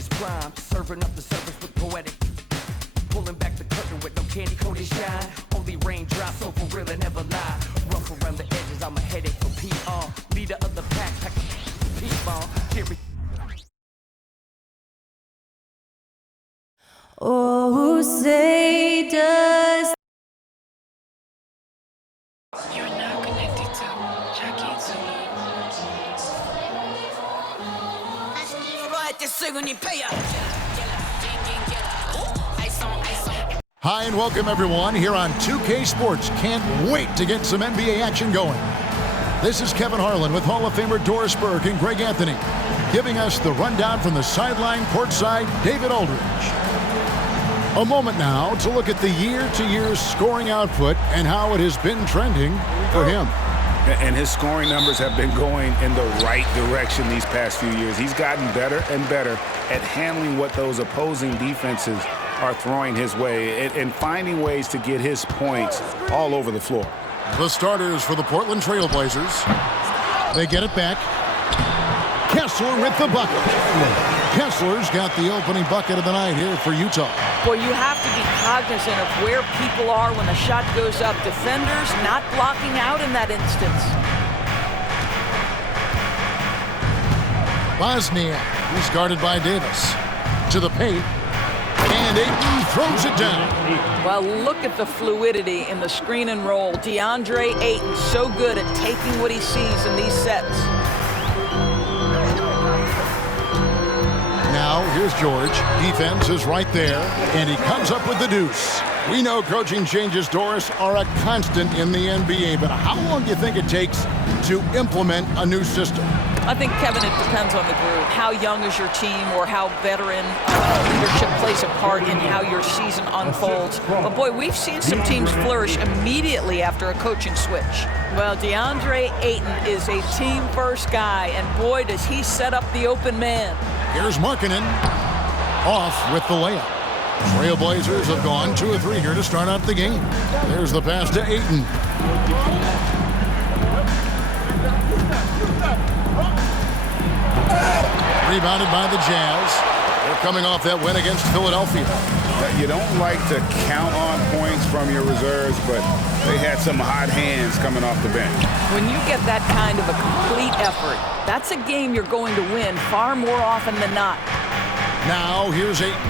his prime, serving up the service with poetic. Pulling back the curtain with no candy coated shine. Only raindrops, so for real and never lie. Rough around the edges, I'm a headache for PR. Leader of the pack, P-ball. Oh, say does. You're now connected to Jackie Hi and welcome everyone here on 2K Sports. Can't wait to get some NBA action going. This is Kevin Harlan with Hall of Famer Doris Burke and Greg Anthony, giving us the rundown from the sideline courtside, David Aldridge. A moment now to look at the year-to-year scoring output and how it has been trending for him. And his scoring numbers have been going in the right direction these past few years. He's gotten better and better at handling what those opposing defenses are throwing his way and finding ways to get his points all over the floor. The starters for the Portland Trail Blazers. They get it back. Kessler with the bucket. Kessler's got the opening bucket of the night here for Utah. Well, you have to be cognizant of where people are when the shot goes up. Defenders not blocking out in that instance. Bosnia, he's guarded by Davis. To the paint. And Ayton throws it down. Well, look at the fluidity in the screen and roll. DeAndre Ayton so good at taking what he sees in these sets. Now, here's George. Defense is right there, and he comes up with the deuce. We know coaching changes, Doris, are a constant in the NBA, but how long do you think it takes to implement a new system? I think, Kevin, it depends on the group. How young is your team, or how veteran leadership plays a part in how your season unfolds. But, boy, we've seen some teams flourish immediately after a coaching switch. Well, DeAndre Ayton is a team-first guy, and, boy, does he set up the open man. Here's Markkanen off with the layup. Trailblazers have gone 2 of 3 here to start out the game. There's the pass to Ayton. Rebounded by the Jazz. They're coming off that win against Philadelphia. You don't like to count on points from your reserves, but they had some hot hands coming off the bench. When you get that kind of a complete effort, that's a game you're going to win far more often than not. Now, here's Ayton.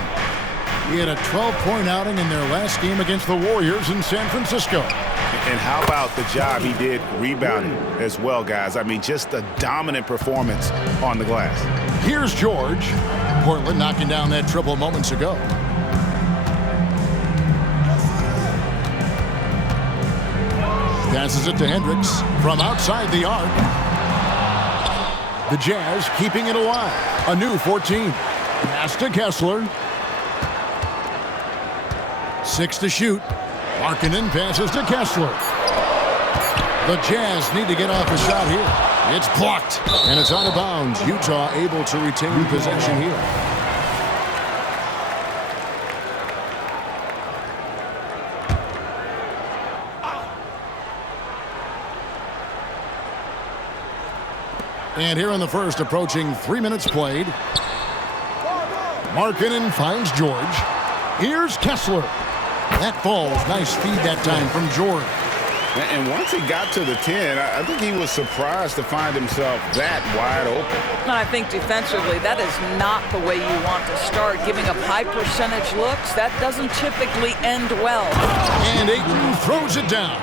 He had a 12-point outing in their last game against the Warriors in San Francisco. And how about the job he did rebounding as well, guys? I mean, just a dominant performance on the glass. Here's George. Portland knocking down that triple moments ago. Passes it to Hendricks from outside the arc. The Jazz keeping it alive. A new 14. Pass to Kessler. 6 to shoot. Markkanen passes to Kessler. The Jazz need to get off a shot here. It's blocked, and it's out of bounds. Utah able to retain possession here. And here in the first, approaching 3 minutes played. Markkanen finds George. Here's Kessler. That falls. Nice feed that time from George. And once he got to the 10, I think he was surprised to find himself that wide open. And I think defensively, that is not the way you want to start. Giving up high percentage looks, that doesn't typically end well. And Ayton throws it down.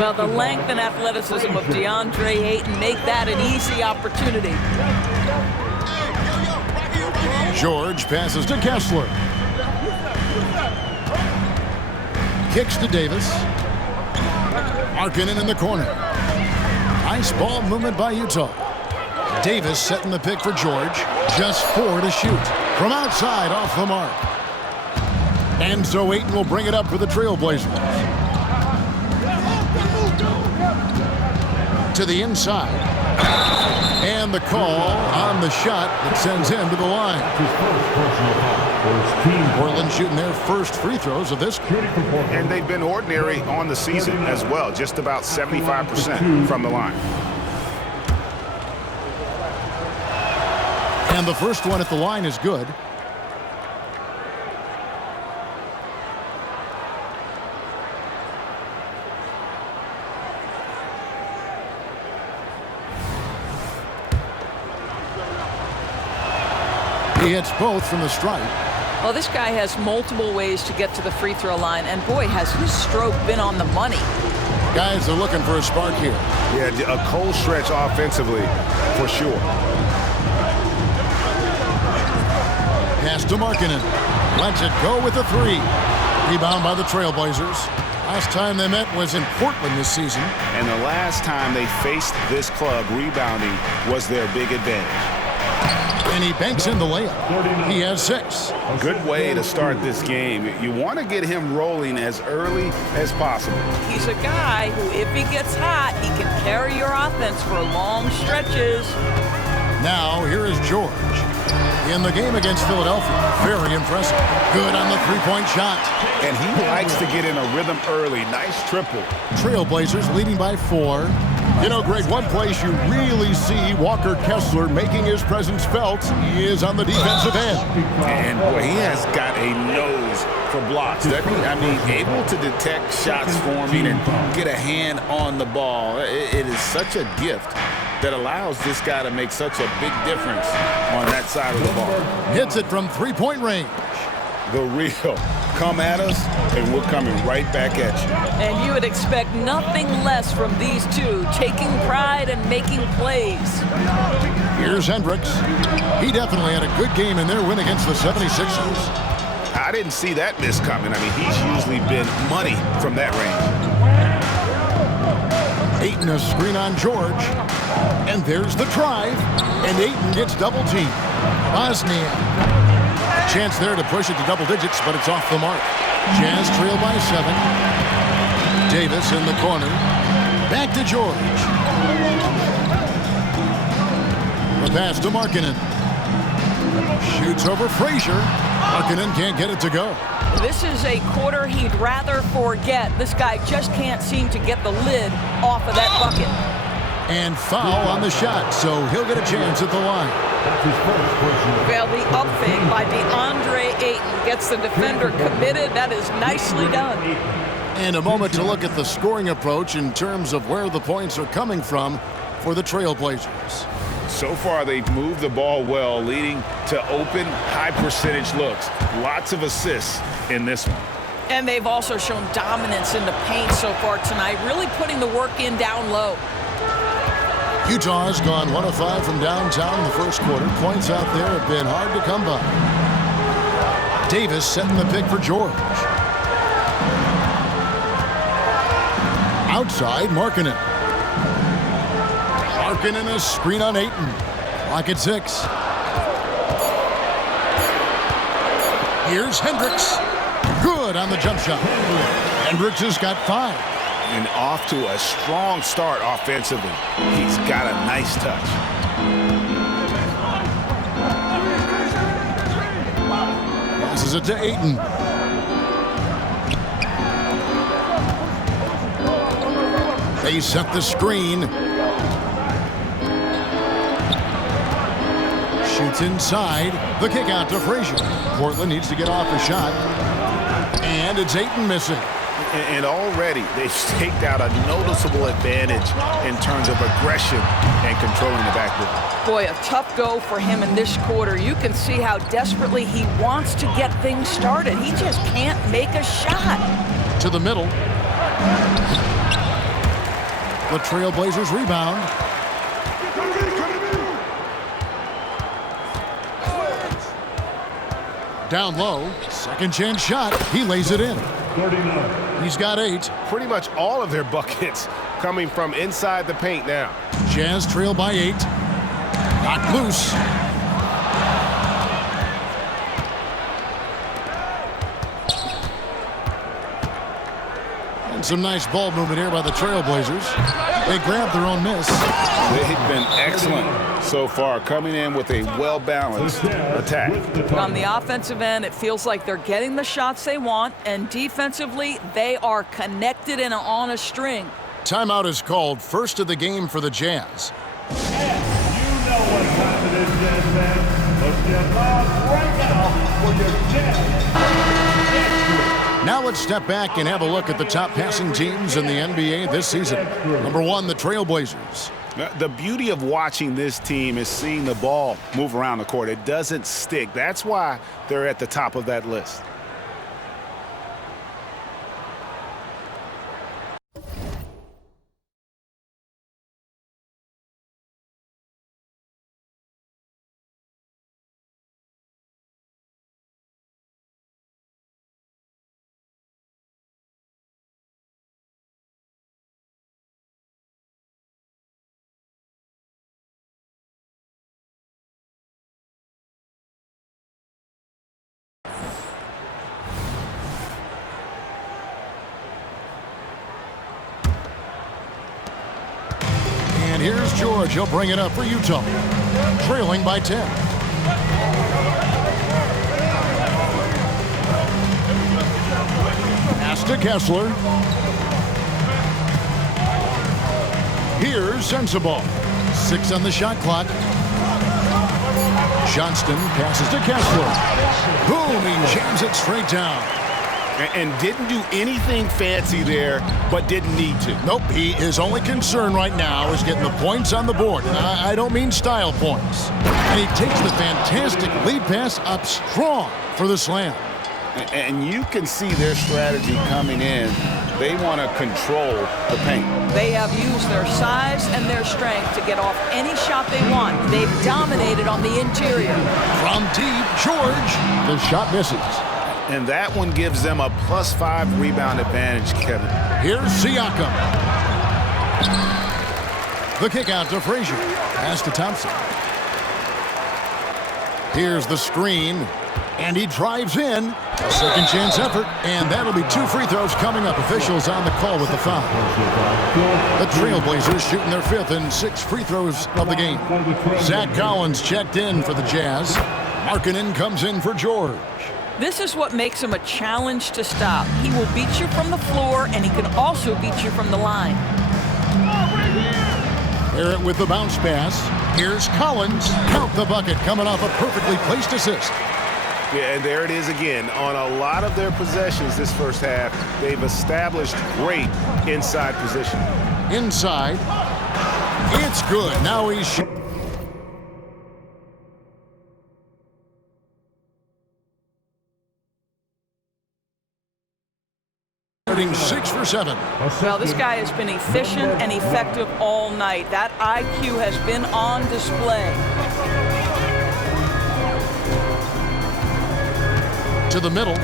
Well, the length and athleticism of DeAndre Ayton make that an easy opportunity. George passes to Kessler. Kicks to Davis. Markkanen in the corner. Nice ball movement by Utah. Davis setting the pick for George. Just 4 to shoot. From outside, off the mark. And so Ayton will bring it up for the Trailblazers. To the inside. And the call on the shot that sends him to the line. Portland shooting their first free throws of this. And they've been ordinary on the season as well, just about 75% from the line. And the first one at the line is good. He hits both from the stripe. Well, this guy has multiple ways to get to the free throw line, and boy, has his stroke been on the money. Guys are looking for a spark here. Yeah, a cold stretch offensively, for sure. Pass to Markkanen. Lets it go with a three. Rebound by the Trailblazers. Last time they met was in Portland this season. And the last time they faced this club, rebounding was their big advantage. And he banks in the layup. He has 6. Good way to start this game. You want to get him rolling as early as possible. He's a guy who, if he gets hot, he can carry your offense for long stretches. Now, here is George. In the game against Philadelphia, very impressive. Good on the three-point shot. And he likes to get in a rhythm early. Nice triple. Trailblazers leading by 4. You know, Greg, one place you really see Walker Kessler making his presence felt is on the defensive end. And boy, he has got a nose for blocks, doesn't he? I mean, able to detect shots forming and get a hand on the ball. It is such a gift that allows this guy to make such a big difference on that side of the ball. Hits it from three-point range. The real. Come at us, and we're coming right back at you. And you would expect nothing less from these two, taking pride and making plays. Here's Hendricks. He definitely had a good game in their win against the 76ers. I didn't see that miss coming. I mean, he's usually been money from that range. Ayton a screen on George. And there's the drive. And Ayton gets double-teamed. Bosnian. Chance there to push it to double digits, but it's off the mark. Jazz trail by 7. Davis in the corner. Back to George. The pass to Markkanen. Shoots over Frazier. Markkanen can't get it to go. This is a quarter he'd rather forget. This guy just can't seem to get the lid off of that bucket. And foul on the shot, so he'll get a chance at the line. Well, the up fake by DeAndre Ayton gets the defender committed. That is nicely done. And a moment to look at the scoring approach in terms of where the points are coming from for the Trailblazers. So far, they've moved the ball well, leading to open, high-percentage looks. Lots of assists in this one. And they've also shown dominance in the paint so far tonight, really putting the work in down low. Utah's gone 1 of 5 from downtown in the first quarter. Points out there have been hard to come by. Davis setting the pick for George. Outside, Markkanen. Markkanen a screen on Ayton. Clock at 6. Here's Hendricks. Good on the jump shot. Hendricks has got 5. And off to a strong start offensively. He's got a nice touch. Passes it to Ayton. They set the screen. Shoots inside. The kick out to Frazier. Portland needs to get off a shot. And it's Ayton missing. And already they've staked out a noticeable advantage in terms of aggression and controlling the backboard. Boy, a tough go for him in this quarter. You can see how desperately he wants to get things started. He just can't make a shot. To the middle. The Trailblazers rebound. Down low. Second chance shot. He lays it in. 39. He's got 8. Pretty much all of their buckets coming from inside the paint now. Jazz trail by 8. Knocked loose. And some nice ball movement here by the Trailblazers. They grabbed their own miss. They've been excellent so far, coming in with a well-balanced attack. On the offensive end, it feels like they're getting the shots they want, and defensively, they are connected and on a string. Timeout is called, first of the game for the Jazz. You know what time it is, Jazz fans. Let's get loud right now for your Jazz. Now let's step back and have a look at the top passing teams in the NBA this season. Number 1, the Trailblazers. The beauty of watching this team is seeing the ball move around the court. It doesn't stick. That's why they're at the top of that list. And here's George. He'll bring it up for Utah. Trailing by 10. Pass to Kessler. Here's Sensabaugh. 6 on the shot clock. Johnston passes to Kessler. Boom, he jams it straight down. And didn't do anything fancy there, but didn't need to. Nope, his only concern right now is getting the points on the board. And I don't mean style points. And he takes the fantastic lead pass up strong for the slam. And you can see their strategy coming in. They want to control the paint. They have used their size and their strength to get off any shot they want. They've dominated on the interior. From deep, George. The shot misses. And that one gives them a +5 rebound advantage, Kevin. Here's Siakam. The kick out to Frazier. Pass to Thompson. Here's the screen. And he drives in. A second chance effort. And that'll be 2 free throws coming up. Officials on the call with the foul. The Trailblazers shooting their 5th and 6th free throws of the game. Zach Collins checked in for the Jazz. Markkanen comes in for George. This is what makes him a challenge to stop. He will beat you from the floor, and he can also beat you from the line. Barrett with the bounce pass. Here's Collins. Count the bucket, coming off a perfectly placed assist. Yeah, and there it is again. On a lot of their possessions this first half, they've established great inside position. Inside. It's good. Now he's shooting 6 for 7. Well, this guy has been efficient and effective all night. That IQ has been on display. To the middle.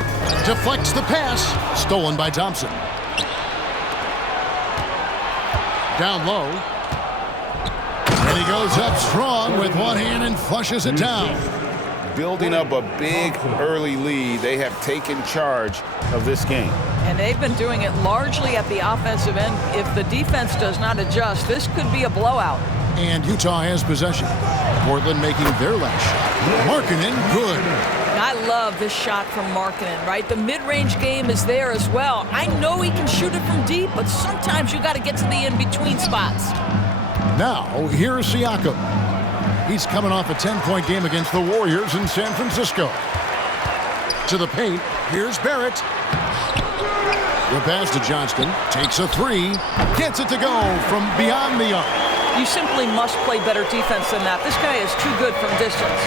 Deflects the pass. Stolen by Thompson. Down low. And he goes up strong with one hand and flushes it down. Building up a big early lead, they have taken charge of this game. And they've been doing it largely at the offensive end. If the defense does not adjust, this could be a blowout. And Utah has possession. Portland making their last shot. Markkanen, good. I love this shot from Markkanen, right? The mid-range game is there as well. I know he can shoot it from deep, but sometimes you got to get to the in-between spots. Now, here's Siakam. He's coming off a 10-point game against the Warriors in San Francisco. To the paint, here's Barrett. The pass to Johnston, takes a 3, gets it to go from beyond the arc. You simply must play better defense than that. This guy is too good from distance.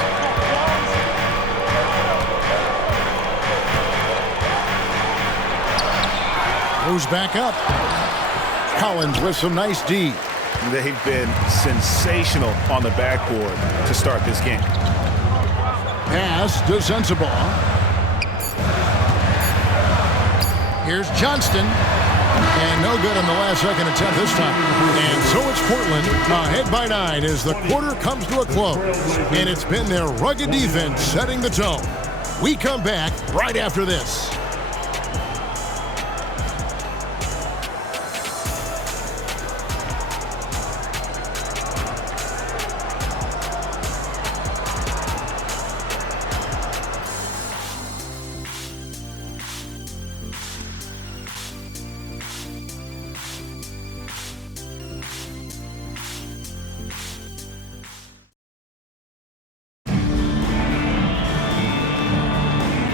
Goes back up. Collins with some nice D. They've been sensational on the backboard to start this game. Pass to Sensabaugh. Here's Johnston. And no good on the last second attempt this time. And so it's Portland ahead by 9 as the quarter comes to a close. And it's been their rugged defense setting the tone. We come back right after this.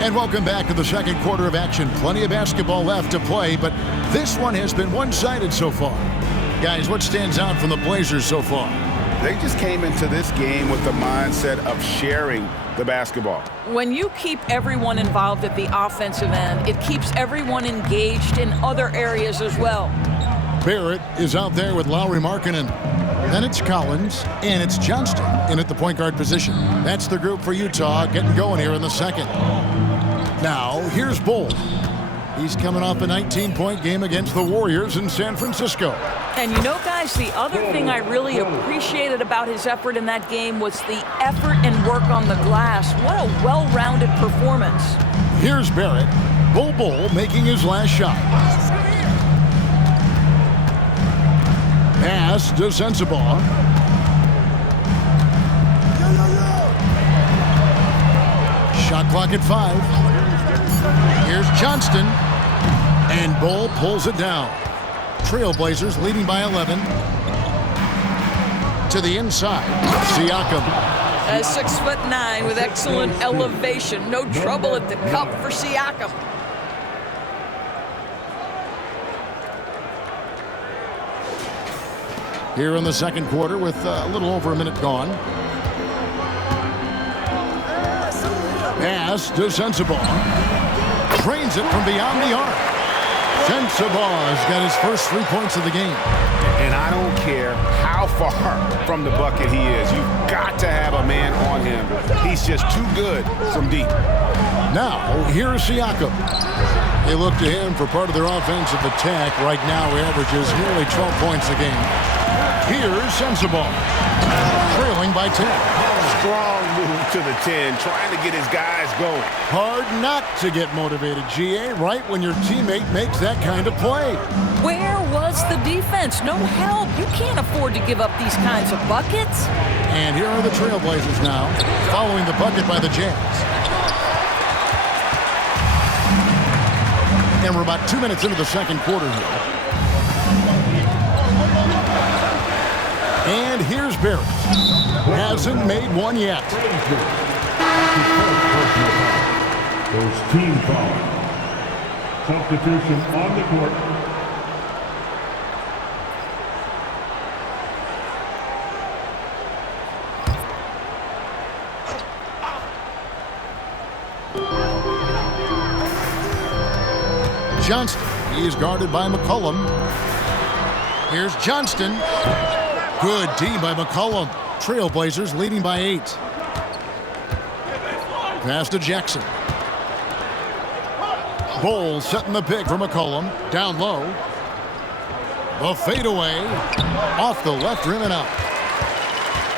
And welcome back to the second quarter of action. Plenty of basketball left to play, but this one has been one-sided so far. Guys, what stands out from the Blazers so far? They just came into this game with the mindset of sharing the basketball. When you keep everyone involved at the offensive end, it keeps everyone engaged in other areas as well. Barrett is out there with Lauri Markkanen. Then it's Collins, and it's Johnston in at the point guard position. That's the group for Utah getting going here in the second. Now, here's Bull. He's coming off a 19-point game against the Warriors in San Francisco. And you know, guys, the other thing I really appreciated about his effort in that game was the effort and work on the glass. What a well-rounded performance. Here's Barrett. Bull making his last shot. Pass to Sensabaugh. Shot clock at 5. Here's Johnston. And Bull pulls it down. Trailblazers leading by 11. To the inside. Siakam. 6'9" with excellent elevation. No trouble at the cup for Siakam. Here in the second quarter with a little over a minute gone. Pass to Sensabaugh. Drains it from beyond the arc. Sensabaugh's got his first 3 points of the game. And I don't care how far from the bucket he is. You've got to have a man on him. He's just too good from deep. Now, here's Siakam. They look to him for part of their offensive attack. Right now, he averages nearly 12 points a game. Here's Sensabaugh, trailing by 10. Strong move to the 10, trying to get his guys going. Hard not to get motivated, GA, right when your teammate makes that kind of play. Where was the defense? No help. You can't afford to give up these kinds of buckets. And here are the Trailblazers now, following the bucket by the Jazz. And we're about 2 minutes into the second quarter here. And here's Barrett. Hasn't made one yet. Those team foul. Substitution on the court. Johnston. He's guarded by McCollum. Here's Johnston. Good D by McCollum. Trailblazers leading by 8. Pass to Jackson. Bull setting the pick for McCollum. Down low. The fadeaway. Off the left rim and out.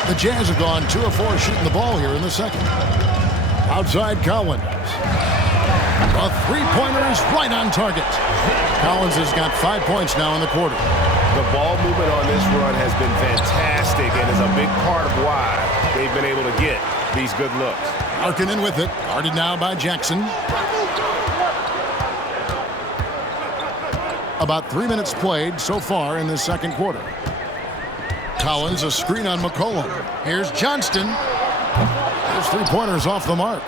The Jazz have gone 2 of 4 shooting the ball here in the second. Outside Collins. The three-pointer is right on target. Collins has got 5 points now in the quarter. The ball movement on this run has been fantastic and is a big part of why they've been able to get these good looks. Markkanen with it, guarded now by Jackson. About 3 minutes played so far in this second quarter. Collins, a screen on McCollum. Here's Johnston. Those three-pointers off the mark.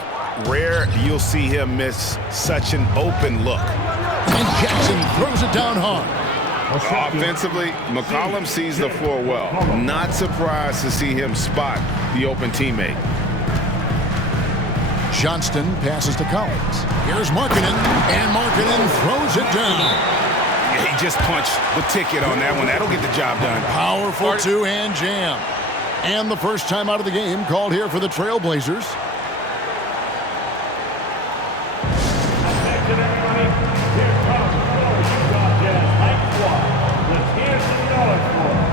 Rare you'll see him miss such an open look. And Jackson throws it down hard. Offensively, McCollum sees the floor well. Not surprised to see him spot the open teammate. Johnston passes to Collins. Here's Markkanen, and Markkanen throws it down. He just punched the ticket on that one. That'll get the job done. Powerful two-hand jam. And the first time out of the game called here for the Trailblazers. Attention, everybody. Here comes the Utah Jazz Hype Squad. Let's hear some noise for them.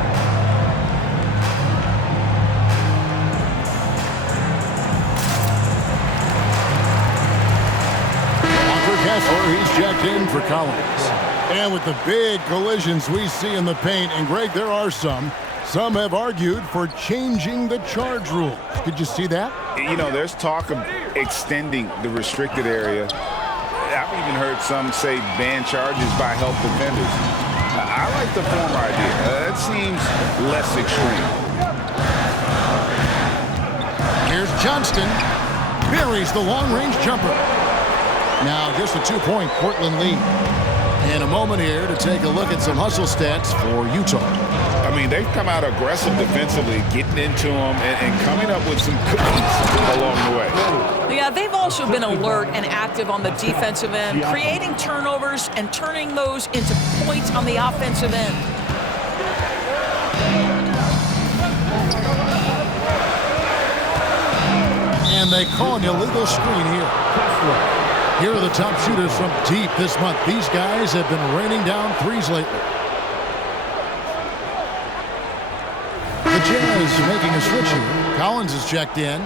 Walker Kessler, he's checked in for Collins. And with the big collisions we see in the paint, and Greg, there are some have argued for changing the charge rules. Did you see that? You know, there's talk of extending the restricted area. I've even heard some say ban charges by help defenders. I like the former idea. That seems less extreme. Here's Johnston. Buries the long-range jumper. Now just a 2-point Portland lead. And a moment here to take a look at some hustle stats for Utah. I mean, they've come out aggressive defensively, getting into them and coming up with some cookies along the way. Yeah, they've also been alert and active on the defensive end, creating turnovers and turning those into points on the offensive end. And they call an illegal screen here. Here are the top shooters from deep this month. These guys have been raining down threes lately. The Jazz making a switch here. Collins is checked in.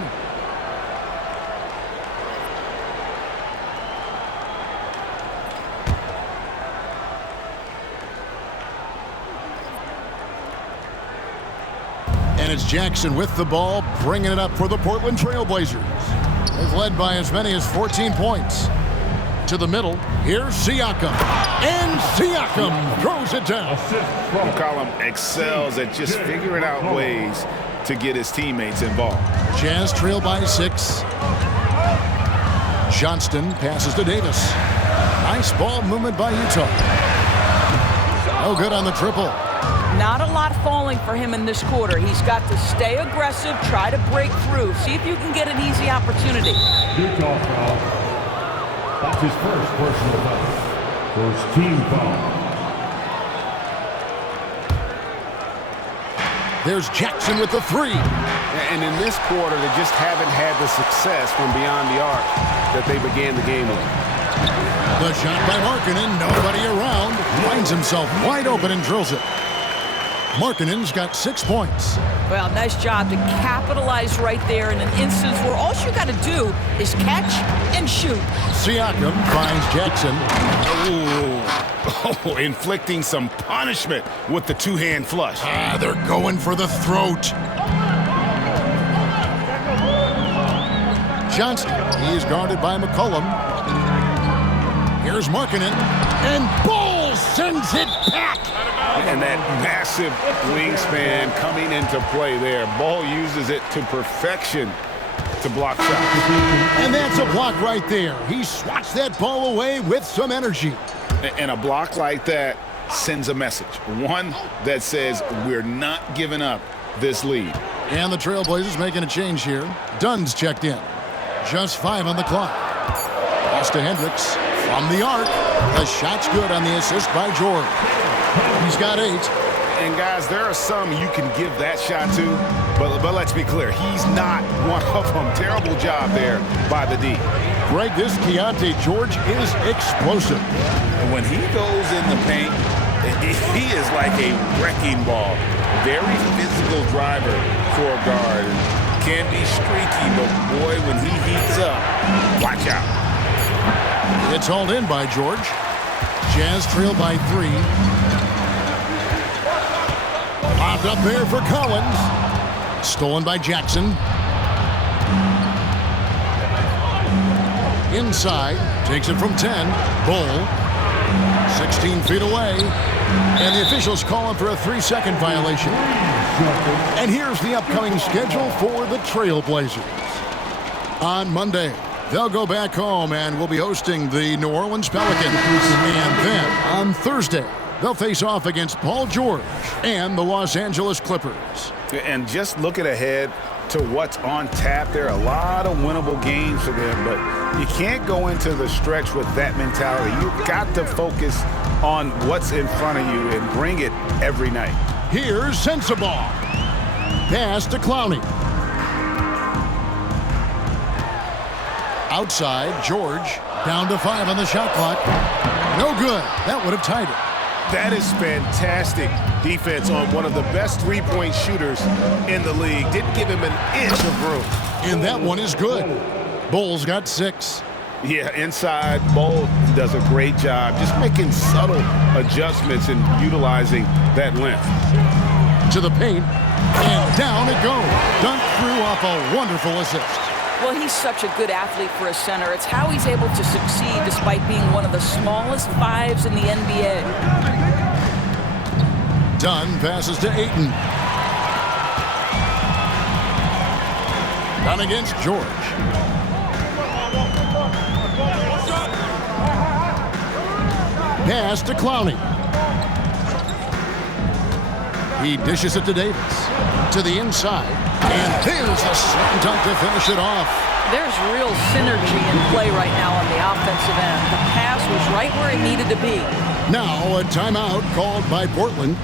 And it's Jackson with the ball, bringing it up for the Portland Trailblazers. They've led by as many as 14 points. To the middle, here's Siakam. And Siakam throws it down. McCollum excels at just figuring out ways to get his teammates involved. Jazz trail by 6. Johnston passes to Davis. Nice ball movement by Utah. No good on the triple. Not a lot falling for him in this quarter. He's got to stay aggressive, try to break through. See if you can get an easy opportunity. Utah foul. That's his first personal foul. First team foul. There's Jackson with the 3. And in this quarter, they just haven't had the success from beyond the arc that they began the game with. The shot by Markkanen, nobody around. Finds himself wide open and drills it. Markkanen's got 6 points. Well, nice job to capitalize right there in an instance where all you got to do is catch and shoot. Siakam finds Jackson. Oh, inflicting some punishment with the two-hand flush. They're going for the throat. Johnston, he's guarded by McCollum. Here's Markkanen, and Ball sends it back. And that massive wingspan coming into play there. Ball uses it to perfection to block shots. And that's a block right there. He swats that ball away with some energy. And a block like that sends a message. One that says we're not giving up this lead. And the Trailblazers making a change here. Dunn's checked in. Just 5 on the clock. Pass to Hendricks from the arc. The shot's good on the assist by George. He's got 8. And guys, there are some you can give that shot to, but let's be clear, he's not one of them. Terrible job there by the D. Greg, this Keontae George is explosive. And when he goes in the paint, he is like a wrecking ball. Very physical driver for a guard. Can be streaky, but boy, when he heats up, watch out. It's hauled in by George. Jazz trail by 3. Popped up there for Collins. Stolen by Jackson. Inside. Takes it from 10. Bull. 16 feet away. And the officials calling for a 3-second violation. And here's the upcoming schedule for the Trailblazers. On Monday, they'll go back home and will be hosting the New Orleans Pelicans. And then on Thursday, they'll face off against Paul George and the Los Angeles Clippers. And just looking ahead to what's on tap, there are a lot of winnable games for them, but you can't go into the stretch with that mentality. You've got to focus on what's in front of you and bring it every night. Here's Sensabaugh. Pass to Clowney. Outside, George down to 5 on the shot clock. No good. That would have tied it. That is fantastic defense on one of the best three-point shooters in the league. Didn't give him an inch of room. And that one is good. Bulls got 6. Yeah, inside, Bull does a great job just making subtle adjustments and utilizing that length. To the paint, and down it goes. Dunked through off a wonderful assist. Well, he's such a good athlete for a center. It's how he's able to succeed despite being one of the smallest 5s in the NBA. Dunn passes to Ayton. Dunn against George. Pass to Clowney. He dishes it to Davis. To the inside. And there's the slam dunk to finish it off. There's real synergy in play right now on the offensive end. The pass was right where it needed to be. Now a timeout called by Portland.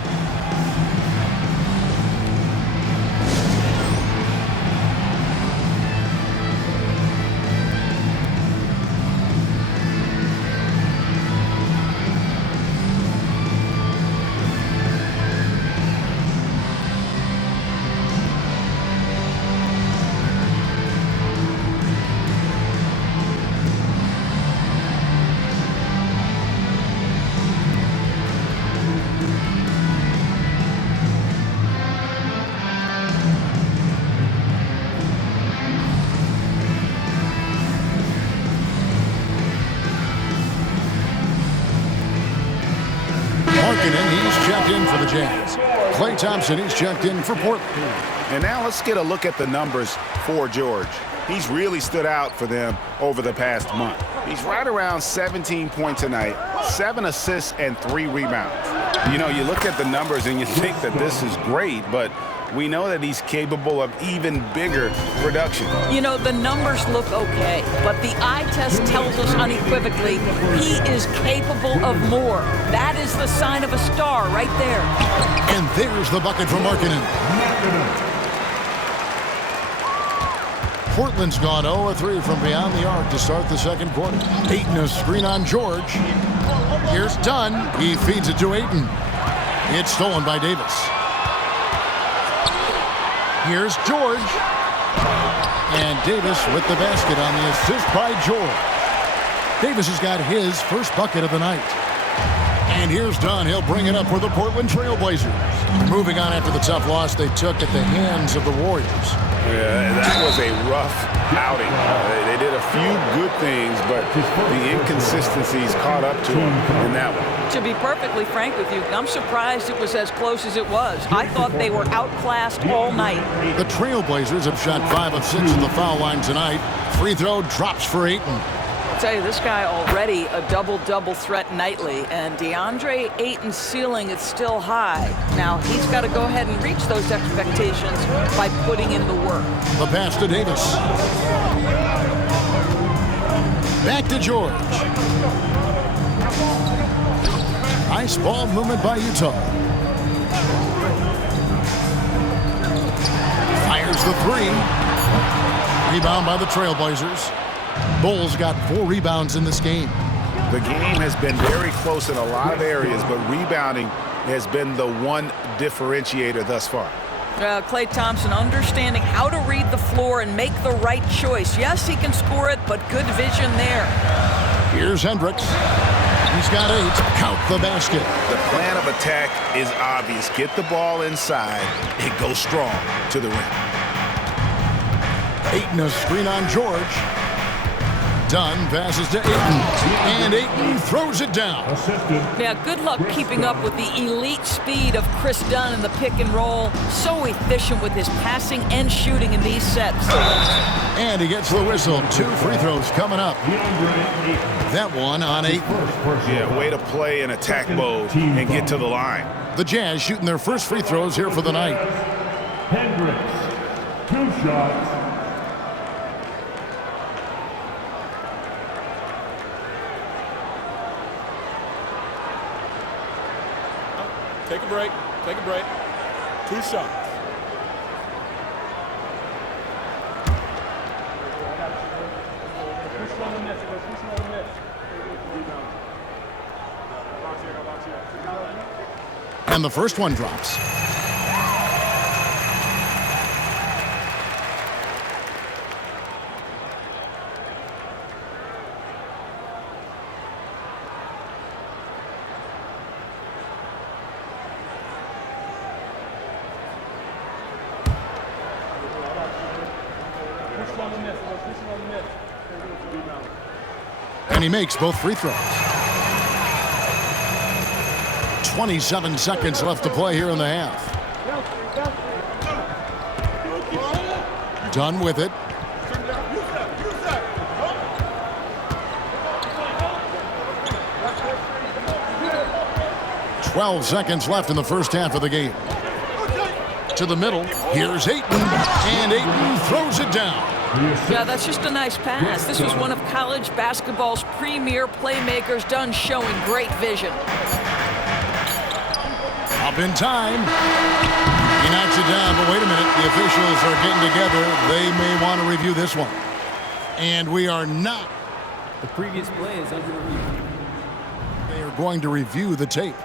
He's checked in for the Jazz. Klay Thompson, he's checked in for Portland. And now let's get a look at the numbers for George. He's really stood out for them over the past month. He's right around 17 points a night, 7 assists, and 3 rebounds. You know, you look at the numbers and you think that this is great, but we know that he's capable of even bigger production. You know, the numbers look okay, but the eye test tells us unequivocally he is capable of more. That is the sign of a star right there. And there's the bucket from Markkanen. Portland's gone 0-3 from beyond the arc to start the second quarter. Ayton a screen on George. Here's Dunn. He feeds it to Ayton. It's stolen by Davis. Here's George. And Davis with the basket on the assist by George. Davis has got his first bucket of the night. And here's Dunn. He'll bring it up for the Portland Trail Blazers. Moving on after the tough loss they took at the hands of the Warriors. Yeah, that was a rough outing. They did a few good things, but the inconsistencies caught up to them in that one. To be perfectly frank with you, I'm surprised it was as close as it was. I thought they were outclassed all night. The Trail Blazers have shot 5 of 6 at the foul line tonight. Free throw drops for Ayton. I'll tell you, this guy already a double-double threat nightly, and DeAndre Ayton's ceiling is still high. Now, he's got to go ahead and reach those expectations by putting in the work. The pass to Davis. Back to George. Nice ball movement by Utah. Fires the 3. Rebound by the Trail Blazers. Bulls got 4 rebounds in this game. The game has been very close in a lot of areas, but rebounding has been the one differentiator thus far. Klay Thompson understanding how to read the floor and make the right choice. Yes, he can score it, but good vision there. Here's Hendricks. He's got 8. Count the basket. The plan of attack is obvious. Get the ball inside and go strong to the rim. Ayton a screen on George. Dunn passes to Ayton, and Ayton throws it down. Yeah, good luck keeping up with the elite speed of Chris Dunn in the pick and roll. So efficient with his passing and shooting in these sets. And he gets the whistle. 2 free throws coming up. That one on Ayton. Yeah, way to play in attack mode and get to the line. The Jazz shooting their first free throws here for the night. Hendricks, 2 shots. Take a break. Take a break. 2 shots. And the first one drops. And he makes both free throws. 27 seconds left to play here in the half. Dunn with it. .12 seconds left in the first half of the game. to the middle. Here's Ayton, and Ayton throws it down. Yeah, that's just a nice pass. This was one of college basketball's premier playmakers done showing great vision. Up in time. He knocks it down, but wait a minute. The officials are getting together. They may want to review this one. And we are not. The previous play is under review. They are going to review the tape.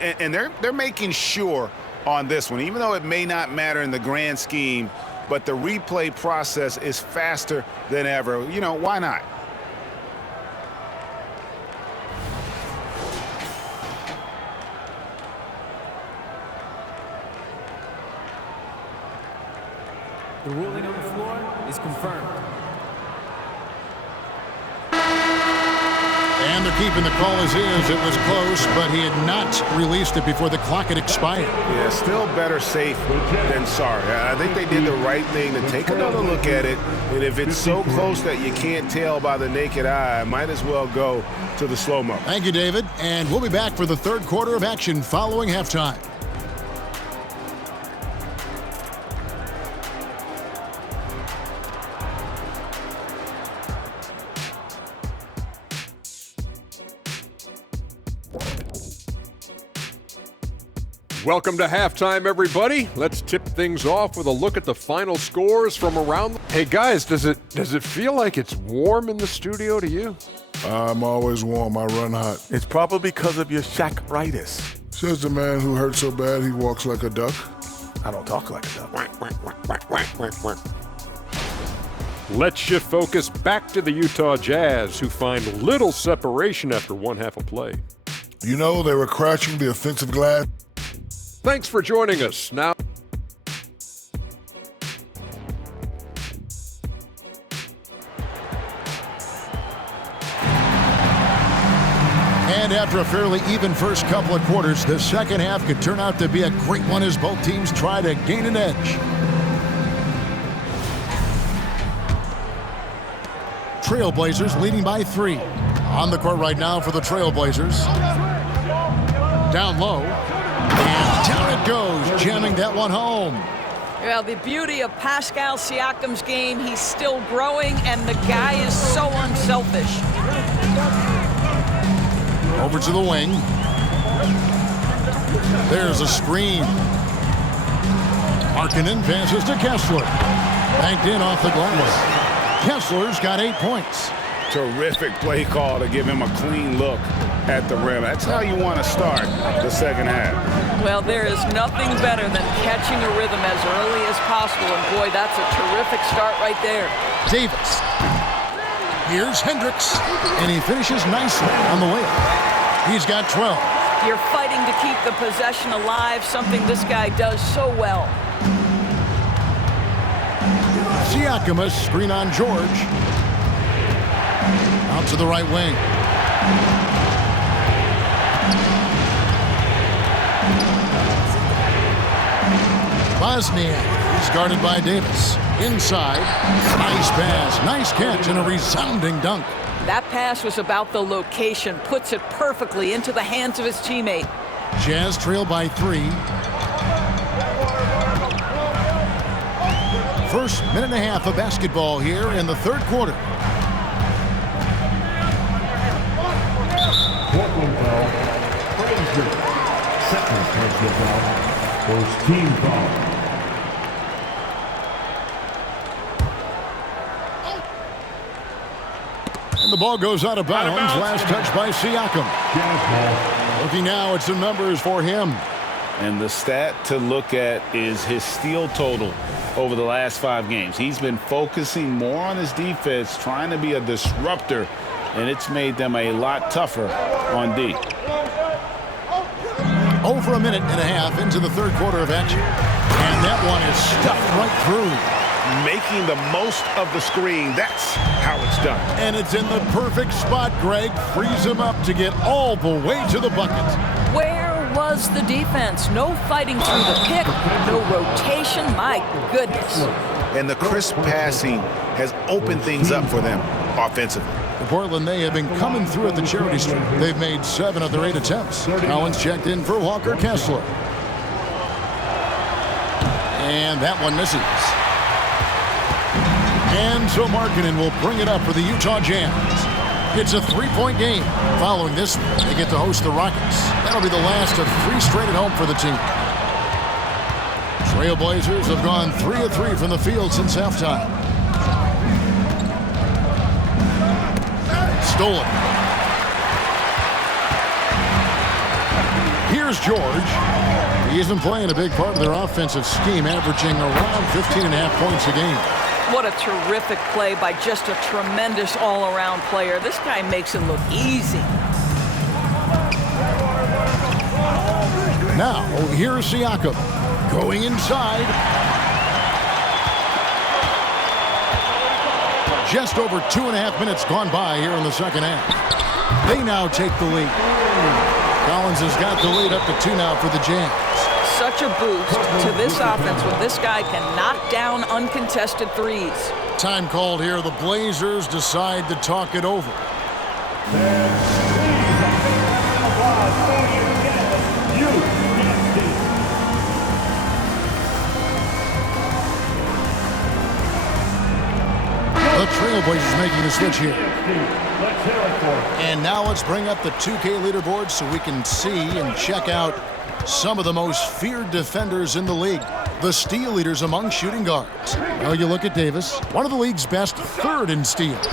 And they're making sure on this one, even though it may not matter in the grand scheme, but the replay process is faster than ever. You know, why not? The ruling on the floor is confirmed. And they're keeping the call as is. It was close, but he had not released it before the clock had expired. Yeah, still better safe than sorry. I think they did the right thing to take another look at it. And if it's so close that you can't tell by the naked eye, might as well go to the slow-mo. Thank you, David. And we'll be back for the third quarter of action following halftime. Welcome to halftime, everybody. Let's tip things off with a look at the final scores from around. Hey guys, does it feel like it's warm in the studio to you? I'm always warm. I run hot. It's probably because of your Shaq-ritis. Says the man who hurt so bad he walks like a duck. I don't talk like a duck. Let's shift focus back to the Utah Jazz, who find little separation after one half of play. You know, they were crashing the offensive glass. Thanks for joining us. Now, and after a fairly even first couple of quarters, the second half could turn out to be a great one as both teams try to gain an edge. Trailblazers leading by 3. On the court right now for the Trailblazers. Down low. And down it goes, jamming that one home. Well, the beauty of Pascal Siakam's game, he's still growing, and the guy is so unselfish. Over to the wing. There's a screen. Markkanen passes to Kessler. Banked in off the glass. Kessler's got 8 points. Terrific play call to give him a clean look at the rim. That's how you want to start the second half. Well, there is nothing better than catching a rhythm as early as possible, and boy, that's a terrific start right there. Davis. Here's Hendricks, and he finishes nicely on the way. He's got 12. You're fighting to keep the possession alive, something this guy does so well. Siakam, a screen on George. Out to the right wing. Bosniak is guarded by Davis. Inside. Nice pass. Nice catch and a resounding dunk. That pass was about the location. Puts it perfectly into the hands of his teammate. Jazz trail by 3. First minute and a half of basketball here in the third quarter. Portland foul. Frazier. Second personal foul. First team foul. And the ball goes out of bounds. Last touch by Siakam. Looking now at some numbers for him. And the stat to look at is his steal total over the last 5 games. He's been focusing more on his defense, trying to be a disruptor, and it's made them a lot tougher on D. Over a minute and a half into the third quarter of action. And that one is stuffed right through. Making the most of the screen. That's how it's done. And it's in the perfect spot, Greg. Frees him up to get all the way to the bucket. Where was the defense? No fighting through the pick, no rotation. My goodness. And the crisp passing has opened things up for them offensively. For Portland, they have been coming through at the charity stripe. They've made 7 of their 8 attempts. Collins checked in for Walker Kessler. And that one misses. And so Markkanen will bring it up for the Utah Jazz. It's a 3-point game. Following this one, they get to host the Rockets. That'll be the last of 3 straight at home for the team. Trailblazers have gone 3 of 3 from the field since halftime. Stolen. Here's George. He isn't playing a big part of their offensive scheme, averaging around 15.5 points a game. What a terrific play by just a tremendous all-around player. This guy makes it look easy. Now, here's Siakam going inside. Just over 2.5 minutes gone by here in the second half. They now take the lead. Collins has got the lead up to 2 now for the Jazz. Such a boost to this offense when this guy can knock down uncontested threes. Time called here. The Blazers decide to talk it over. The Trailblazers making the switch here. And now let's bring up the 2K leaderboard so we can see and check out some of the most feared defenders in the league. The steal leaders among shooting guards. Well, you look at Davis, one of the league's best, 3rd in steals.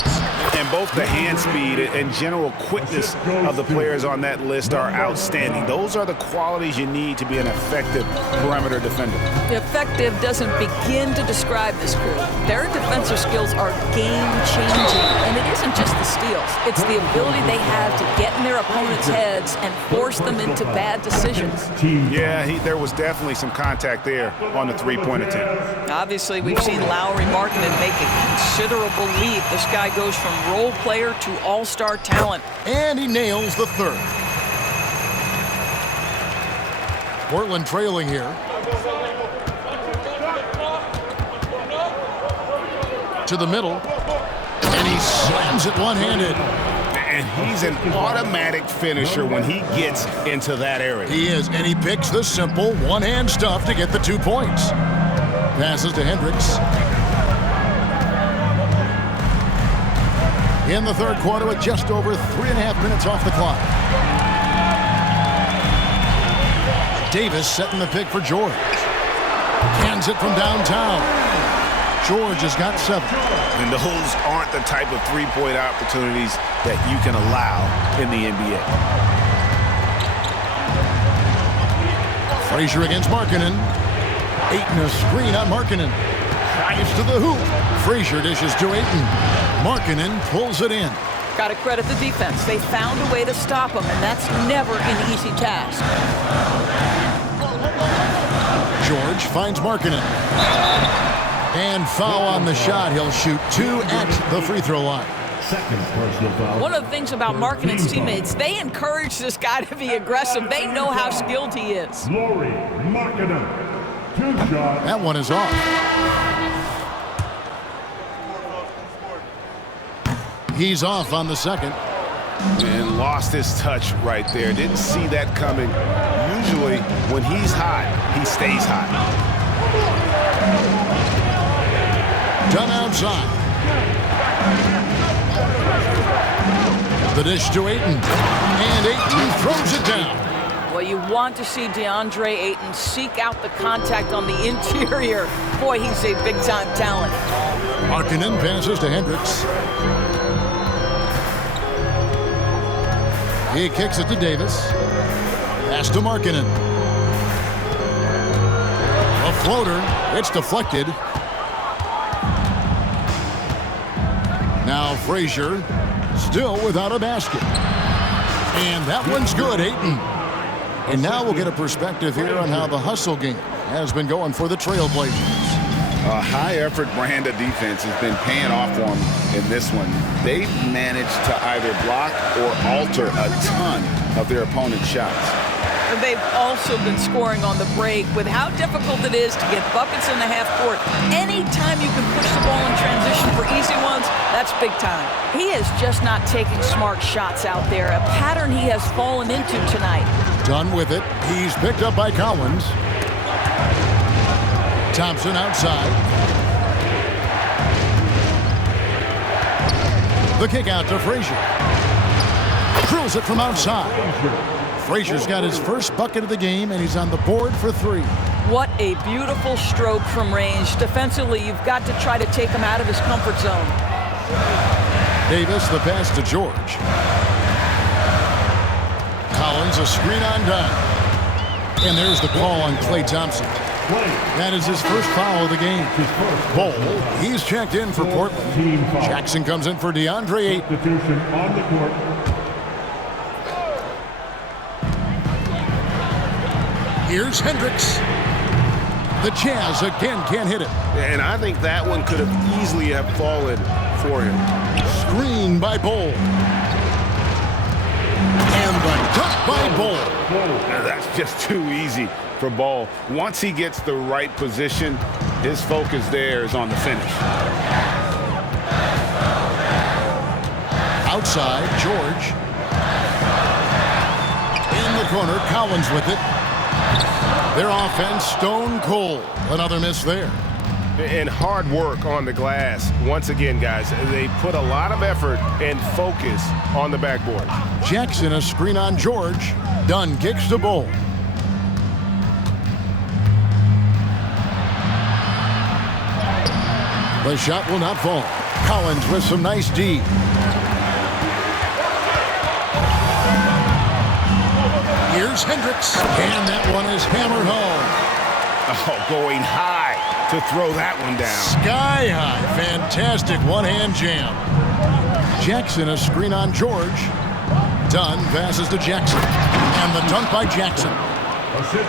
And both the hand speed and general quickness of the players on that list are outstanding. Those are the qualities you need to be an effective perimeter defender. Effective doesn't begin to describe this crew. Their defensive skills are game-changing. And it isn't just the steals. It's the ability they have to get in their opponents' heads and force them into bad decisions. Yeah, there was definitely some contact there on the 3-point attempt. Obviously, we've seen Lauri Markkanen make a considerable leap. This guy goes from role player to all-star talent. And he nails the 3rd. Portland trailing here. To the middle. And he slams it one-handed. And he's an automatic finisher when he gets into that area. He is, and he picks the simple one-hand stuff to get the 2 points. Passes to Hendricks. In the 3rd quarter with just over 3.5 minutes off the clock. Davis setting the pick for George. Cans it from downtown. George has got 7. And those aren't the type of 3-point opportunities that you can allow in the NBA. Frazier against Markkanen. Ayton a screen on Markkanen. Drives to the hoop. Frazier dishes to Ayton. Markkanen pulls it in. Got to credit the defense. They found a way to stop him, and that's never an easy task. George finds Markkanen. And foul on the shot. He'll shoot 2 at the free throw line. One of the things about Markkanen's teammates, they encourage this guy to be aggressive. They know how skilled he is. Lauri Markkanen. 2 shots. That one is off. He's off on the 2nd. And lost his touch right there. Didn't see that coming. Usually, when he's hot, he stays hot. Done outside. The dish to Ayton. And Ayton throws it down. Well, you want to see DeAndre Ayton seek out the contact on the interior. Boy, he's a big-time talent. Markkanen passes to Hendricks. He kicks it to Davis. Pass to Markkanen. A floater. It's deflected. Now Frazier still without a basket. And that one's good, Ayton. And now we'll get a perspective here on how the hustle game has been going for the Trailblazers. A high-effort brand of defense has been paying off for them in this one. They've managed to either block or alter a ton of their opponent's shots. They've also been scoring on the break with how difficult it is to get buckets in the half court. Anytime you can push the ball in transition for easy ones, that's big time. He is just not taking smart shots out there, a pattern he has fallen into tonight. Done with it. He's picked up by Collins. Thompson outside. The kick out to Frazier. Drills it from outside. Frazier's got his first bucket of the game, and he's on the board for 3. What a beautiful stroke from range. Defensively, you've got to try to take him out of his comfort zone. Davis, the pass to George. Collins, a screen on down. And there's the call on Klay Thompson. That is his first foul of the game. Bol, he's checked in for Portland. Jackson comes in for DeAndre Ayton. Substitution on the court. Here's Hendricks. The Jazz again can't hit it. And I think that one could have easily have fallen for him. Screen by Bol. And the dunk by Bol. Now that's just too easy for Bol. Once he gets the right position, his focus there is on the finish. Outside, George. In the corner, Collins with it. Their offense stone cold. Another miss there. And hard work on the glass. Once again, guys, they put a lot of effort and focus on the backboard. Jackson, a screen on George. Dunn kicks the Bol. The shot will not fall. Collins with some nice D. Here's Hendricks. And that one is hammered home. Oh, going high to throw that one down. Sky high. Fantastic one-hand jam. Jackson, a screen on George. Dunn passes to Jackson. And the dunk by Jackson.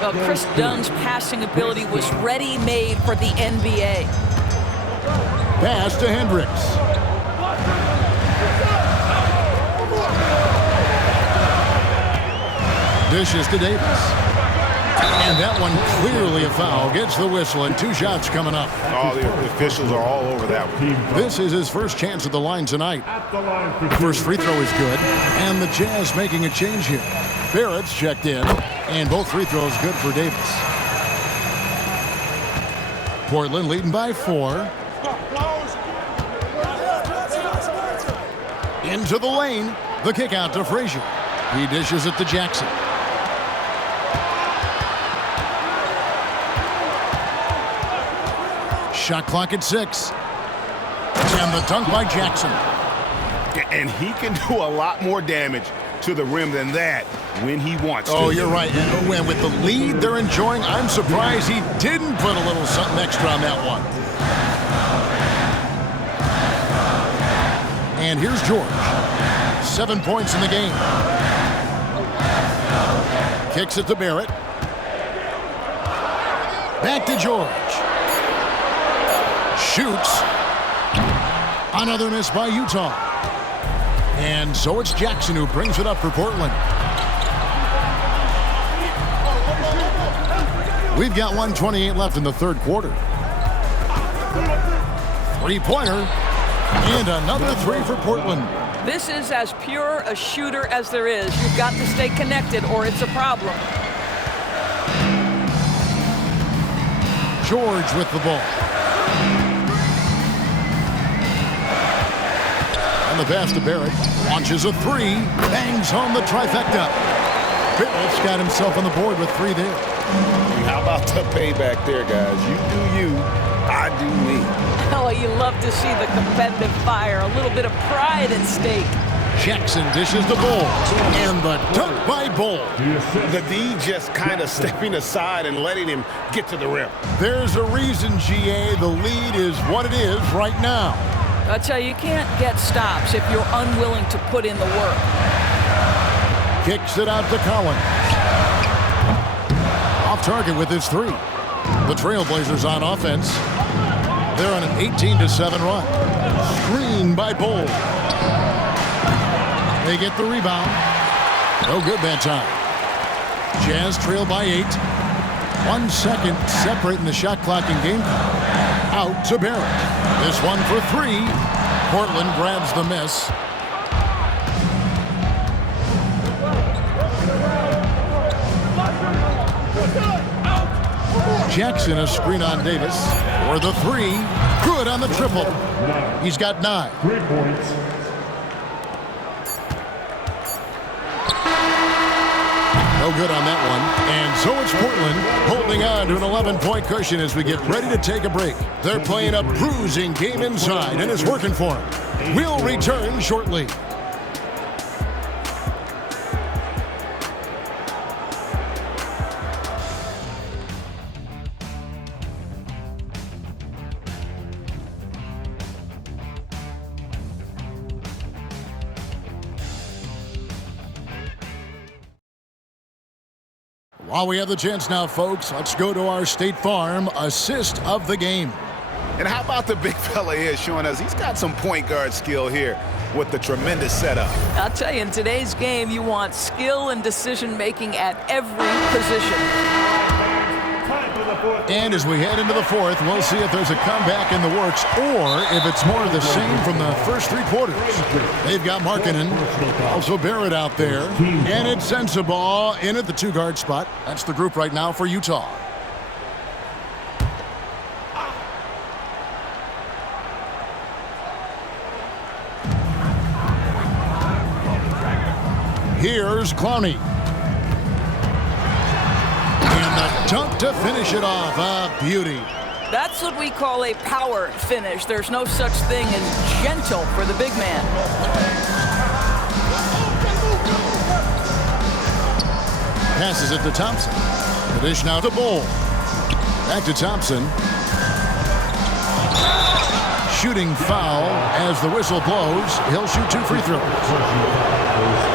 Well, Chris Dunn's passing ability was ready-made for the NBA. Pass to Hendricks. Dishes to Davis. And that one clearly a foul. Gets the whistle and 2 shots coming up. Oh, the officials are all over that one. This is his first chance at the line tonight. First free throw is good. And the Jazz making a change here. Barrett's checked in. And both free throws good for Davis. Portland leading by 4. Into the lane. The kick out to Frazier. He dishes it to Jackson. Shot clock at 6. And the dunk by Jackson. And he can do a lot more damage to the rim than that when he wants to. Oh, you're right. And with the lead they're enjoying, I'm surprised he didn't put a little something extra on that one. And here's George. 7 points in the game. Kicks it to Barrett. Back to George. Shoots. Another miss by Utah. And so it's Jackson who brings it up for Portland. We've got 1:28 left in the third quarter. 3-pointer. And another 3 for Portland. This is as pure a shooter as there is. You've got to stay connected or it's a problem. George with the ball. And the pass to Barrett. Launches a 3. Bangs home the trifecta. Barrett's got himself on the board with 3 there. How about the payback there, guys? You do you, I do me. Oh, you love to see the competitive fire. A little bit of pride at stake. Jackson dishes the Bol. And the dunk by Bol. The D just kind of stepping aside and letting him get to the rim. There's a reason, GA. The lead is what it is right now. I tell you can't get stops if you're unwilling to put in the work. Kicks it out to Collins. Off target with his 3. The Trailblazers on offense. They're on an 18-7 run. Screen by Bol. They get the rebound. No good that time. Jazz trail by 8. 1 second separating the shot clock and game clock. Out to Barrett. This one for 3. Portland grabs the miss. Jackson, a screen on Davis for the three. Good on the triple. He's got 9. 3 points. No good on that one. And so it's Portland holding on to an 11-point cushion as we get ready to take a break. They're playing a bruising game inside, and it's working for them. We'll return shortly. While we have the chance now, folks, let's go to our State Farm assist of the game. And how about the big fella here showing us he's got some point guard skill here with the tremendous setup. I'll tell you, in today's game, you want skill and decision-making at every position. And as we head into the fourth, we'll see if there's a comeback in the works or if it's more of the same from the first 3 quarters. They've got Markkanen, also Barrett out there, and it's Sensabaugh in at the 2-guard spot. That's the group right now for Utah. Here's Clowney. And the dunk to finish it off. A beauty. That's what we call a power finish. There's no such thing as gentle for the big man. Passes it to Thompson. The dish now to Bol. Back to Thompson. Shooting foul as the whistle blows. He'll shoot 2 free throws.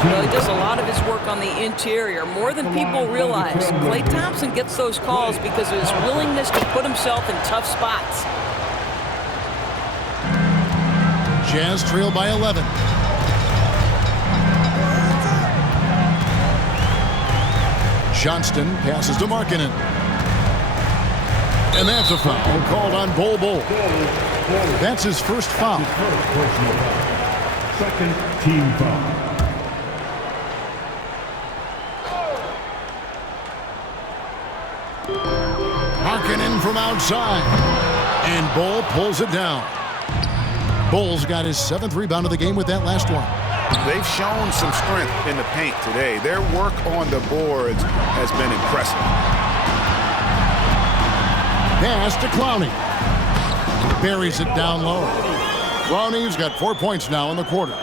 Well, he does a lot of his work on the interior, more than people realize. Klay Thompson gets those calls because of his willingness to put himself in tough spots. Jazz trail by 11. Johnston passes to Markkanen. And that's a foul called on Bol. That's his first foul. Second team foul. Markkanen from outside. And Bol pulls it down. Bol's got his 7th rebound of the game with that last one. They've shown some strength in the paint today. Their work on the boards has been impressive. Pass to Clowney. Buries it down low. Clowney's got 4 points now in the quarter.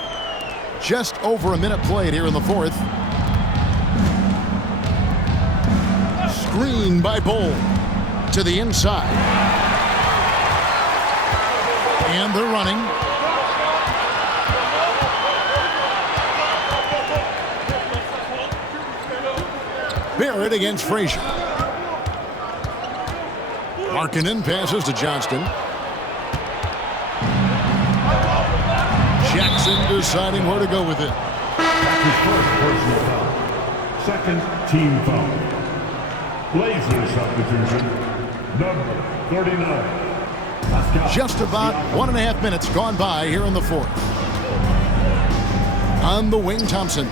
Just over a minute played here in the fourth. Screen by Bol to the inside. And they're running. Barrett against Frazier. Markkanen passes to Johnston. Jackson deciding where to go with it. That's his first personal foul. Second team foul. Blazers substitution. Number 39. Pascal. Just about 1.5 minutes gone by here in the fourth. On the wing, Thompson.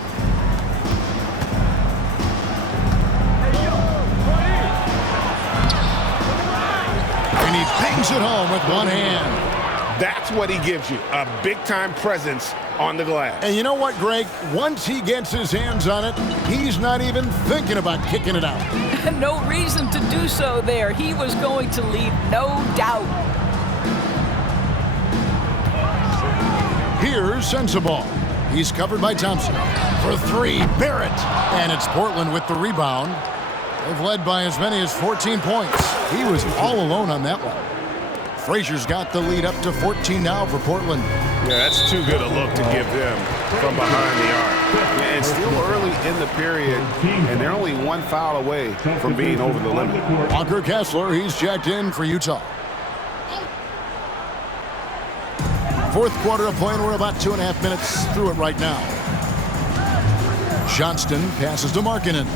And he bangs it home with one hand. That's what he gives you, a big-time presence on the glass. And you know what, Greg? Once he gets his hands on it, he's not even thinking about kicking it out. No reason to do so there. He was going to lead, no doubt. Here's Sensabaugh. He's covered by Thompson. For 3, Barrett. And it's Portland with the rebound. They've led by as many as 14 points. He was all alone on that one. Frazier's got the lead up to 14 now for Portland. Yeah, that's too good a look to give them from behind the arc. Yeah, it's still early in the period, and they're only 1 foul away from being over the limit. Walker Kessler, he's checked in for Utah. Fourth quarter of play, and we're about 2.5 minutes through it right now. Johnston passes to Markkanen.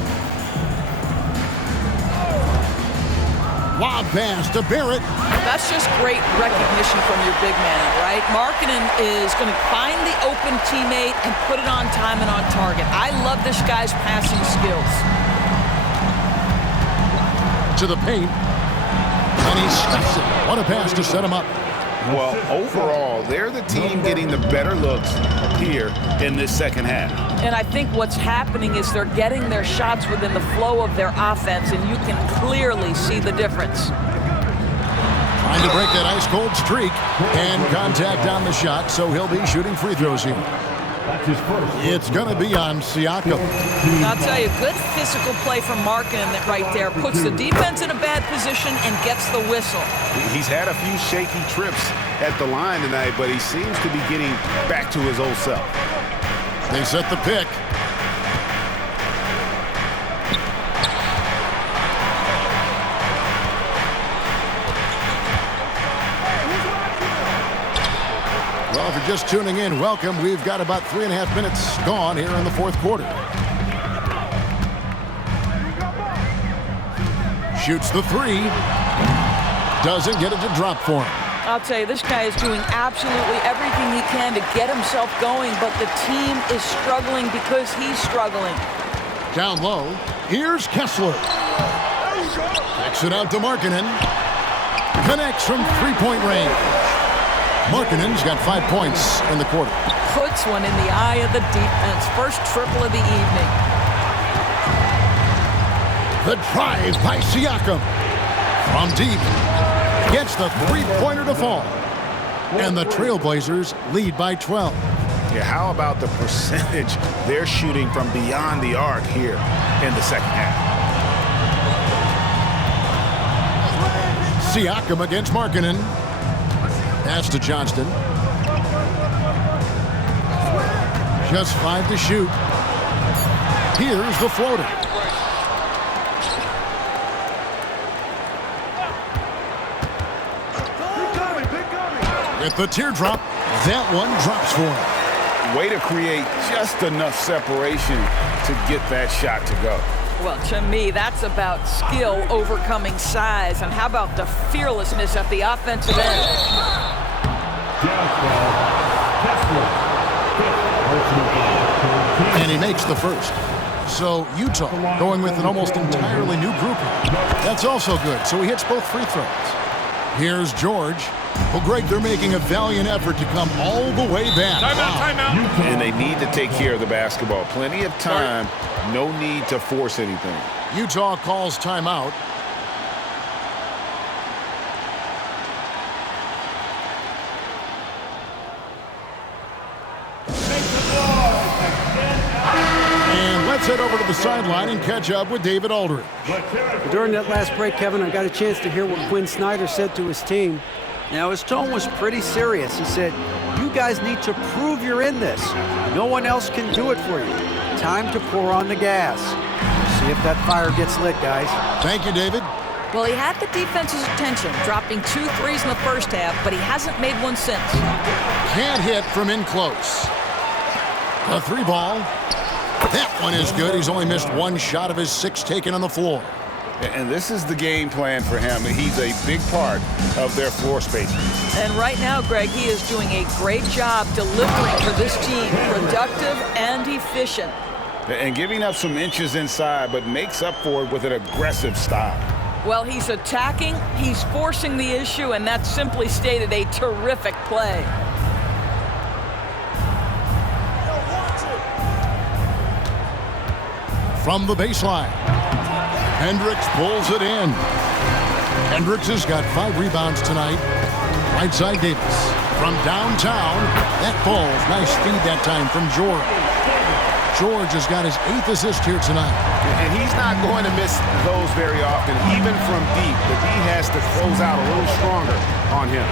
Lob pass to Barrett. That's just great recognition from your big man, right? Markkanen is going to find the open teammate and put it on time and on target. I love this guy's passing skills. To the paint. And he stuffs it. What a pass to set him up. Well, overall, they're the team getting the better looks here in this second half. And I think what's happening is they're getting their shots within the flow of their offense, and you can clearly see the difference. Trying to break that ice-cold streak, and contact on the shot, so he'll be shooting free throws here. It's going to be on Siakam. I'll tell you, good physical play from Markkanen right there. Puts the defense in a bad position and gets the whistle. He's had a few shaky trips at the line tonight, but he seems to be getting back to his old self. They set the pick. Well, if you're just tuning in, welcome. We've got about 3.5 minutes gone here in the fourth quarter. Shoots the three. Doesn't get it to drop for him. I'll tell you, this guy is doing absolutely everything he can to get himself going, but the team is struggling because he's struggling. Down low, here's Kessler. Kicks it out to Markkanen. Connects from three-point range. Markkanen's got 5 points in the quarter. Puts one in the eye of the defense. First triple of the evening. The drive by Siakam. From deep. Gets the three-pointer to fall. And the Trailblazers lead by 12. Yeah, how about the percentage they're shooting from beyond the arc here in the second half? Siakam against Markkanen. Pass to Johnston. Just 5 to shoot. Here's the floater. With the teardrop, that one drops for him. Way to create just enough separation to get that shot to go. Well, to me, that's about skill overcoming size. And how about the fearlessness at the offensive end? And he makes the first. So Utah going with an almost entirely new group here. That's also good. So he hits both free throws. Here's George. Well, Greg, they're making a valiant effort to come all the way back. Timeout. And they need to take care of the basketball. Plenty of time. No need to force anything. Utah calls timeout. And let's head over to the sideline and catch up with David Aldridge. During that last break, Kevin, I got a chance to hear what Quinn Snyder said to his team. Now, his tone was pretty serious. He said, "You guys need to prove you're in this. No one else can do it for you. Time to pour on the gas." See if that fire gets lit, guys. Thank you, David. Well, he had the defense's attention, dropping 2 threes in the first half, but he hasn't made one since. Can't hit from in close. A 3 ball. That one is good. He's only missed 1 shot of his 6 taken on the floor. And this is the game plan for him. He's a big part of their floor spacing. And right now, Greg, he is doing a great job delivering for this team, productive and efficient. And giving up some inches inside, but makes up for it with an aggressive style. Well, he's attacking, he's forcing the issue, and that's simply stated a terrific play. From the baseline, Hendricks pulls it in. Hendricks has got 5 rebounds tonight. Right side Davis. From downtown, that falls. Nice feed that time from George. George has got his 8th assist here tonight. And he's not going to miss those very often, even from deep. The D has to close out a little stronger on him.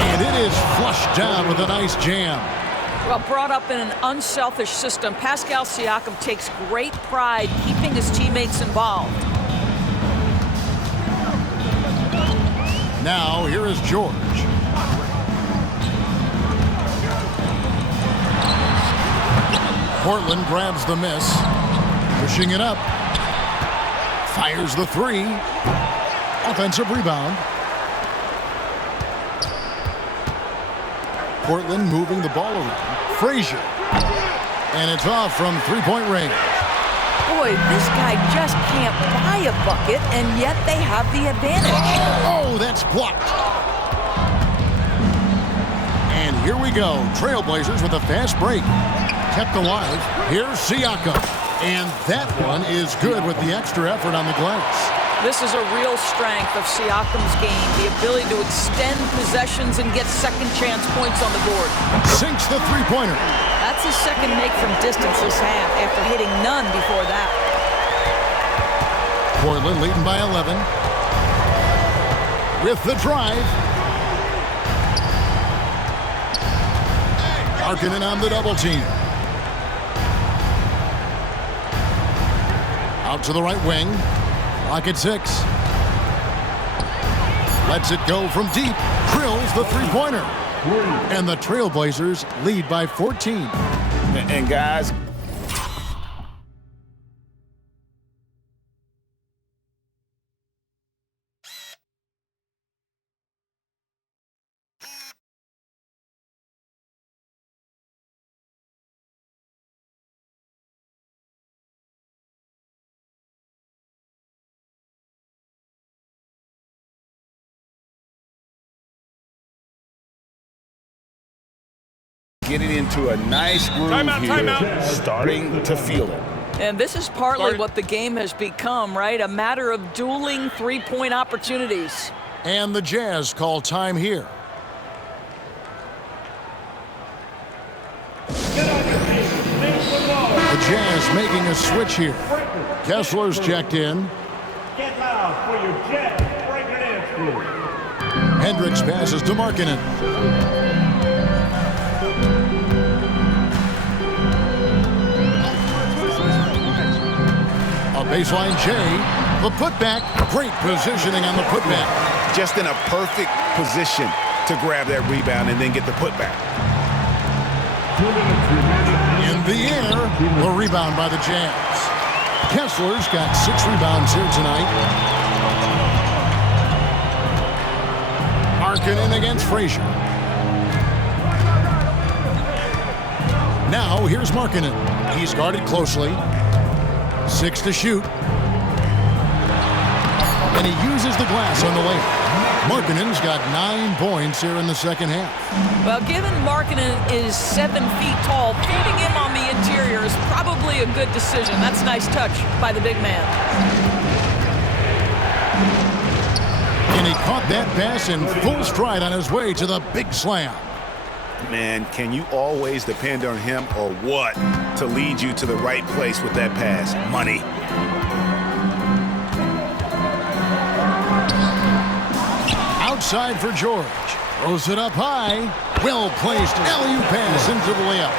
And it is flushed down with a nice jam. Well, brought up in an unselfish system, Pascal Siakam takes great pride keeping his teammates involved. Now, here is George. Portland grabs the miss. Pushing it up. Fires the 3. Offensive rebound. Portland moving the ball around. Frazier. And it's off from 3-point range. boy, this guy just can't buy a bucket, and yet they have the advantage. Oh, that's blocked. And here we go. Trailblazers with a fast break. Kept alive. Here's Siakam. And that one is good with the extra effort on the glass. This is a real strength of Siakam's game, the ability to extend possessions and get second chance points on the board. Sinks the three-pointer. That's his second make from distance this half after hitting none before that. Portland leading by 11. With the drive. Markkanen on the double team. Out to the right wing. Clock at 6. Lets it go from deep. Drills the three-pointer. And the Trailblazers lead by 14. And guys, getting into a nice groove here, starting to feel it. And this is partly what the game has become, right? A matter of dueling three-point opportunities. And the Jazz call time here. The Jazz making a switch here. Kessler's checked in. Get loud for your Jazz breaking dance crew. Hendricks passes to Markkanen. A baseline J. The putback. Great positioning on the putback. Just in a perfect position to grab that rebound and then get the putback. In the air, the rebound by the Jazz. Kessler's got 6 rebounds here tonight. Markkanen against Frazier. Now here's Markkanen. He's guarded closely. 6 to shoot. And he uses the glass on the layup. Markkanen's got 9 points here in the second half. Well, given Markkanen is 7 feet tall, feeding him on the interior is probably a good decision. That's a nice touch by the big man. And he caught that pass in full stride on his way to the big slam. Man, can you always depend on him or what to lead you to the right place with that pass? Money. Outside for George. Throws it up high. Well-placed alley-oop pass into the layup.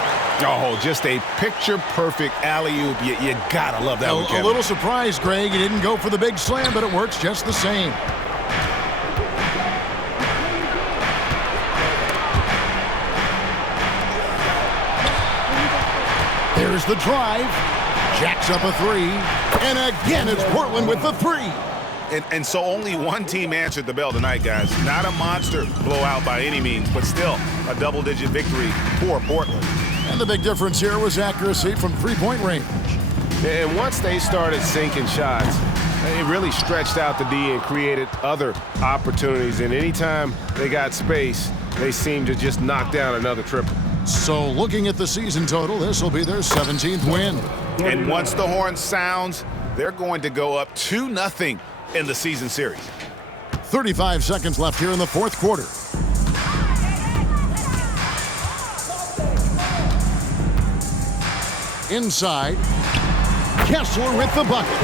Oh, just a picture-perfect alley-oop. You gotta love that one, Kevin. A little surprised, Greg. He didn't go for the big slam, but it works just the same. There's the drive. Jacks up a 3. And again, it's Portland with the 3. And so only one team answered the bell tonight, guys. Not a monster blowout by any means, but still a double-digit victory for Portland. And the big difference here was accuracy from three-point range. And once they started sinking shots, it really stretched out the D and created other opportunities. And anytime they got space, they seemed to just knock down another triple. So looking at the season total, this will be their 17th win. And once the horn sounds, they're going to go up 2-0 in the season series. 35 seconds left here in the fourth quarter. Inside. Kessler with the bucket.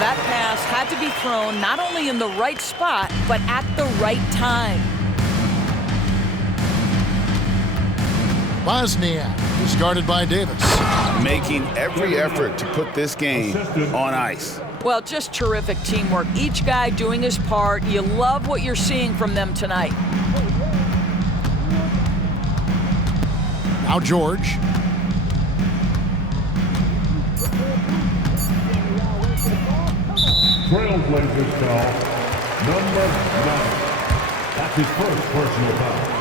That pass had to be thrown not only in the right spot, but at the right time. Bosniak is guarded by Davis. Making every effort to put this game on ice. Well, just terrific teamwork. Each guy doing his part. You love what you're seeing from them tonight. Now George. Trailblazers foul, number 9. That's his first personal foul.